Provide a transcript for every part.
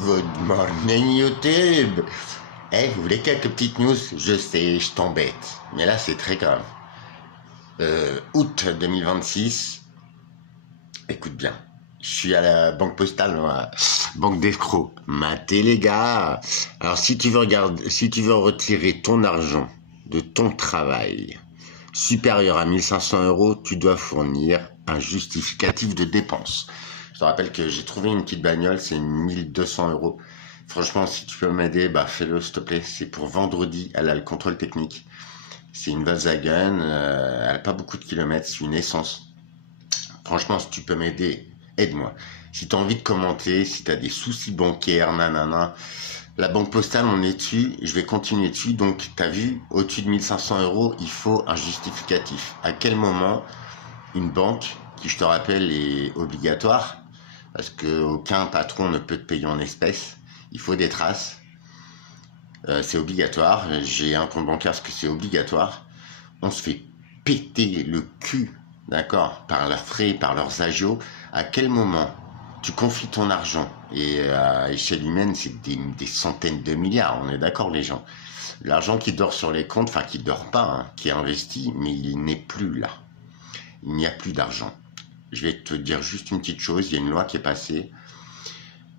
Good morning YouTube. Vous voulez quelques petites news? Je sais, je t'embête, mais là c'est très grave. Août 2026, écoute bien, je suis à la banque postale, banque d'escrocs. Maté les gars. Alors si tu veux retirer ton argent de ton travail supérieur à 1500 €, tu dois fournir un justificatif de dépense. Je te rappelle que j'ai trouvé une petite bagnole, c'est 1200 €. Franchement, si tu peux m'aider, fais-le s'il te plaît. C'est pour vendredi, elle a le contrôle technique. C'est une Volkswagen, elle n'a pas beaucoup de kilomètres, c'est une essence. Franchement, si tu peux m'aider, aide-moi. Si tu as envie de commenter, si tu as des soucis bancaires, nanana, la banque postale, on est dessus, je vais continuer dessus. Donc, tu as vu, au-dessus de 1500 €, il faut un justificatif. À quel moment une banque, qui je te rappelle est obligatoire, parce qu'aucun patron ne peut te payer en espèces, il faut des traces, c'est obligatoire, j'ai un compte bancaire parce que c'est obligatoire, on se fait péter le cul, d'accord, par leurs frais, par leurs agios. À quel moment tu confies ton argent, et à échelle humaine c'est des centaines de milliards, on est d'accord les gens, l'argent qui dort sur les comptes, enfin qui dort pas, hein, qui est investi, mais il n'est plus là, il n'y a plus d'argent. Je vais te dire juste une petite chose, il y a une loi qui est passée,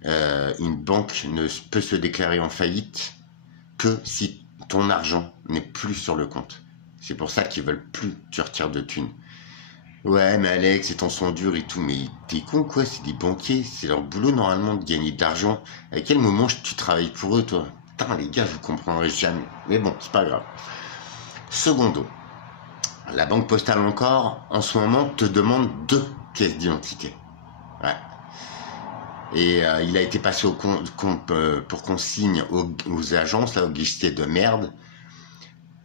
une banque ne peut se déclarer en faillite que si ton argent n'est plus sur le compte. C'est pour ça qu'ils veulent plus que tu retires de thunes. Ouais, mais Alex, les temps sont durs et tout, mais t'es con quoi, c'est des banquiers, c'est leur boulot normalement de gagner de l'argent. À quel moment tu travailles pour eux, toi? Putain, les gars, vous comprendrez jamais. Mais bon, c'est pas grave. Secondo, la banque postale encore, en ce moment, te demande 2 pièces d'identité. Ouais. Et il a été passé pour qu'on signe aux agences, là, aux guichetiers de merde.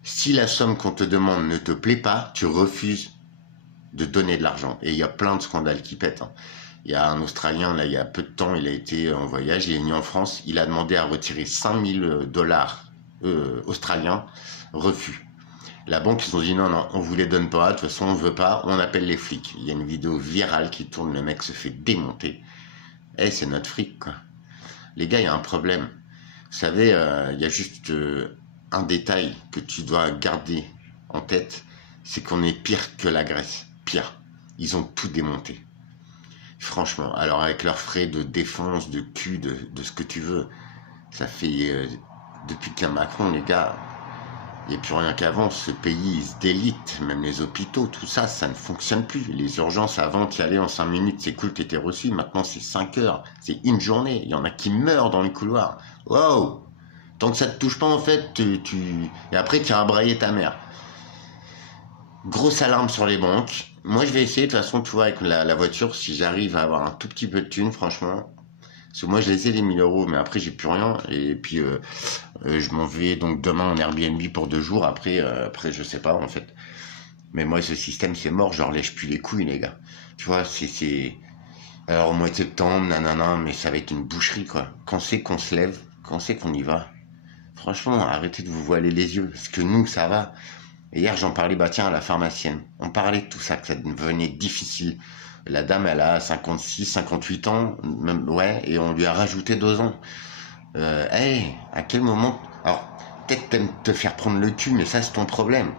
Si la somme qu'on te demande ne te plaît pas, tu refuses de donner de l'argent. Et il y a plein de scandales qui pètent, hein. Il y a un Australien, là, il y a peu de temps, il a été en voyage, il est venu en France, il a demandé à retirer 5000 $ australiens, refus. La banque, ils ont dit non, on vous les donne pas, de toute façon, on veut pas, on appelle les flics. Il y a une vidéo virale qui tourne, le mec se fait démonter. C'est notre fric, quoi. Les gars, il y a un problème. Vous savez, il y a juste un détail que tu dois garder en tête, c'est qu'on est pire que la Grèce. Pire. Ils ont tout démonté. Franchement. Alors, avec leurs frais de défense, de cul, de ce que tu veux, ça fait... depuis qu'il y a Macron, les gars, il n'y a plus rien qu'avant. Ce pays, il se délite. Même les hôpitaux, tout ça, ça ne fonctionne plus. Les urgences, avant, tu y allais en 5 minutes, c'est cool, tu étais reçu. Maintenant, c'est 5 heures. C'est une journée. Il y en a qui meurent dans les couloirs. Wow! Tant que ça te touche pas, en fait, et après, tu iras brailler ta mère. Grosse alarme sur les banques. Moi, je vais essayer, de toute façon, tu vois, avec la voiture, si j'arrive à avoir un tout petit peu de thunes, franchement. Parce que moi, je les ai, les 1000 €, mais après, j'ai plus rien. Et puis, je m'en vais donc demain en Airbnb pour 2 jours. Après, je sais pas, en fait. Mais moi, ce système, c'est mort. Je leur lèche plus les couilles, les gars. Tu vois, c'est... Alors, au mois de septembre, nanana, mais ça va être une boucherie, quoi. Quand c'est qu'on se lève, quand c'est qu'on y va, franchement, arrêtez de vous voiler les yeux. Parce que nous, ça va. Et hier, j'en parlais, tiens, à la pharmacienne. On parlait de tout ça, que ça devenait difficile. La dame, elle a 56, 58 ans, même, ouais, et on lui a rajouté 2 ans. À quel moment... Alors, peut-être t'aimes te faire prendre le cul, mais ça, c'est ton problème.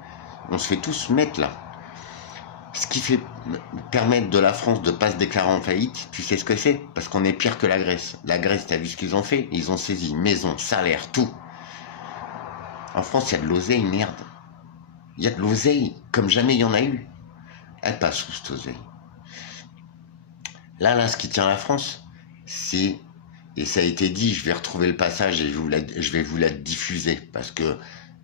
On se fait tous mettre, là. Ce qui fait permettre de la France de pas se déclarer en faillite, tu sais ce que c'est? Parce qu'on est pire que la Grèce. La Grèce, t'as vu ce qu'ils ont fait? Ils ont saisi maison, salaire, tout. En France, il y a de l'oseille, merde. Il y a de l'oseille, comme jamais il y en a eu. Elle passe où, cette oseille? Là, ce qui tient la France, c'est... Et ça a été dit, je vais retrouver le passage et je vais vous la diffuser. Parce que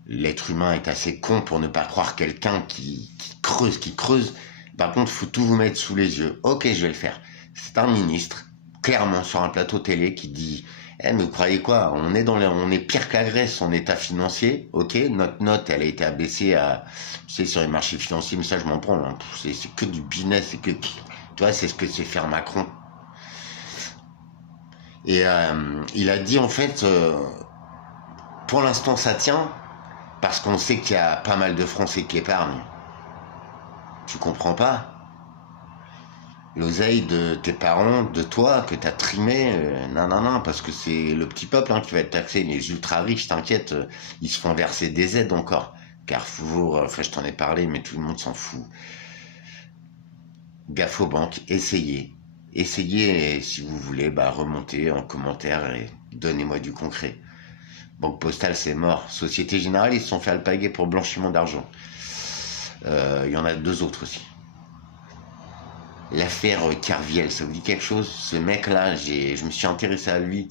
l'être humain est assez con pour ne pas croire quelqu'un qui creuse. Par contre, il faut tout vous mettre sous les yeux. Ok, je vais le faire. C'est un ministre, clairement sur un plateau télé, qui dit... mais vous croyez quoi? On est pire que la Grèce en état financier. Ok, notre note, elle a été abaissée à... Tu sais, sur les marchés financiers, mais ça, je m'en prends. Hein. C'est que du business. Tu vois, c'est ce que c'est faire Macron. Et il a dit, en fait, pour l'instant, ça tient, parce qu'on sait qu'il y a pas mal de Français qui épargnent. Tu comprends pas? l'oseille de tes parents, de toi, que t'as trimé. Non, non, non, parce que c'est le petit peuple hein, qui va être taxé. Les ultra riches, t'inquiète, ils se font verser des aides encore. Carrefour, enfin je t'en ai parlé, mais tout le monde s'en fout. Gaffe aux banques, essayez. Essayez, et si vous voulez, bah, remontez en commentaire et donnez-moi du concret. Banque Postale, c'est mort. Société Générale, ils se sont fait alpaguer pour blanchiment d'argent. Il y en a deux autres aussi. L'affaire Kerviel, ça vous dit quelque chose? Ce mec-là, je me suis intéressé à lui.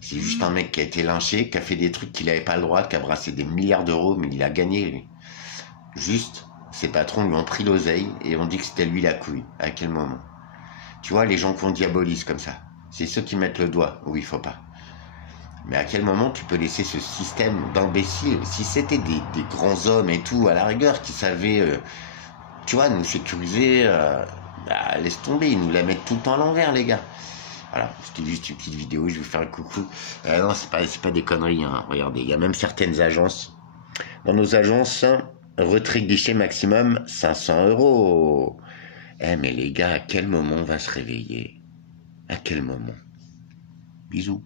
C'est juste un mec qui a été lynché, qui a fait des trucs qu'il n'avait pas le droit, qui a brassé des milliards d'euros, mais il a gagné, lui. Juste, ses patrons lui ont pris l'oseille et ont dit que c'était lui la couille. À quel moment? Tu vois, les gens qu'on diabolise comme ça, c'est ceux qui mettent le doigt où il faut pas. Mais à quel moment tu peux laisser ce système d'imbéciles? Si c'était des grands hommes et tout, à la rigueur, qui savaient, tu vois, nous sécuriser, bah, laisse tomber, ils nous la mettent tout le temps à l'envers, les gars. Voilà, c'était juste une petite vidéo, je vais vous faire un coucou. Non, c'est pas des conneries, hein. Regardez, il y a même certaines agences. Dans nos agences, retrait guichet maximum 500 euros. Eh, mais les gars, à quel moment on va se réveiller? À quel moment? Bisous.